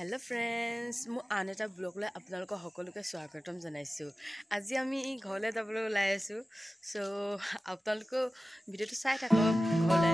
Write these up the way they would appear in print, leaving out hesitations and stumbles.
Hello friends, মই আন এটা ব্লগলৈ আপোনালোকক সকলোকে স্বাগতম জনাইছো। আজি আমি ঘৰলৈ যাবলৈ ওলাই আছো। সো আপোনালোকে ভিডিওটো চাই থাকক। ঘৰলৈ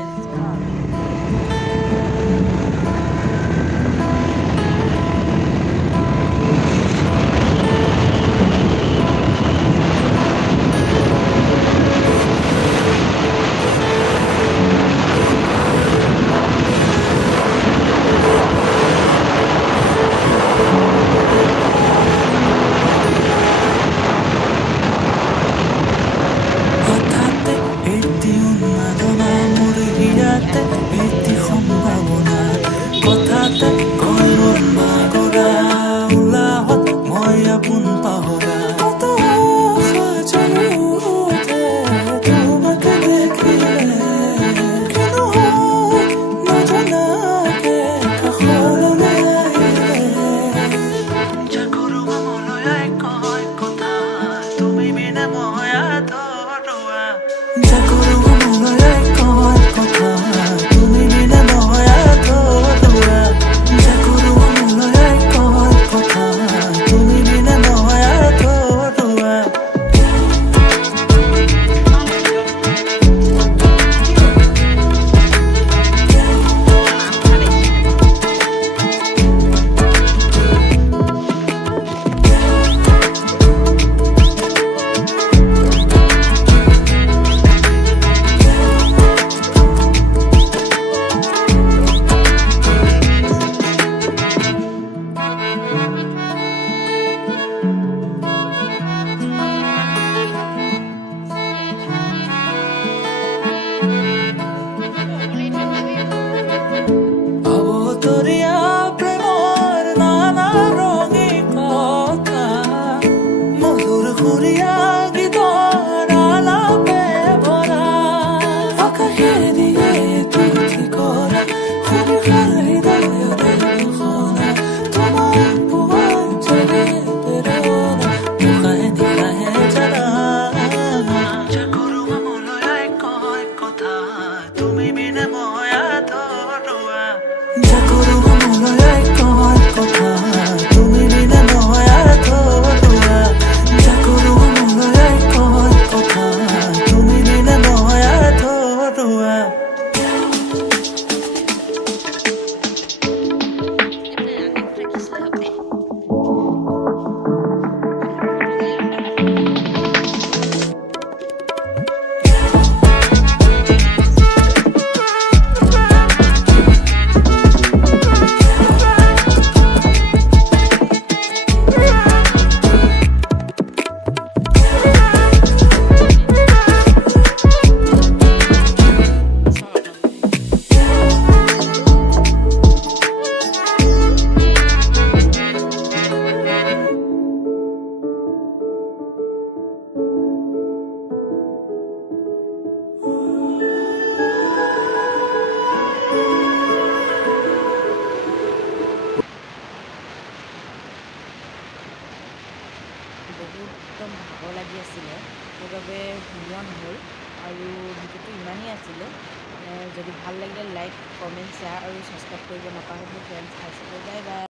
একদম ভাগৰ লাগি আছিলে, সেইবাবে সোমোৱা নহ'ল আৰু ভিডিঅ'টো ইমানেই আছিলে। যদি ভাল লাগিলে লাইক, কমেণ্ট, শ্বেয়াৰ আৰু ছাবস্ক্ৰাইব কৰিব নাপাহৰিব ফ্ৰেণ্ডছ। Bye bye.